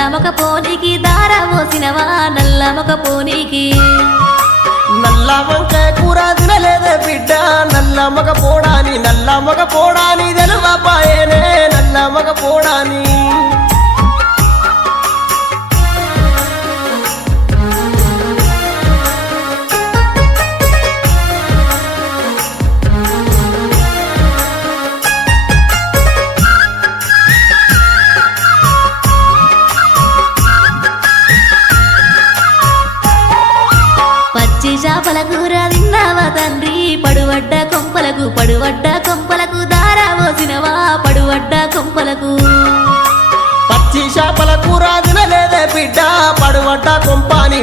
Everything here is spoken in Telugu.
నల్లమొక పోనీకి దార పోసినవా నల్లమొక పోనీకి నల్ల వంకాయ కూర తినలేదే బిడ్డ నల్ల మగ పోడాని తెలువపాయనే నల్ల మగ పోడాని పచ్చి చేపల కూర తిన్నావా తండ్రి పడువడ్డ కొంపలకు దార పోసినవా పడువడ్డ కొంపలకు పచ్చి చేపల కూర తినలేదే బిడ్డ పడువడ్డ కొంపాని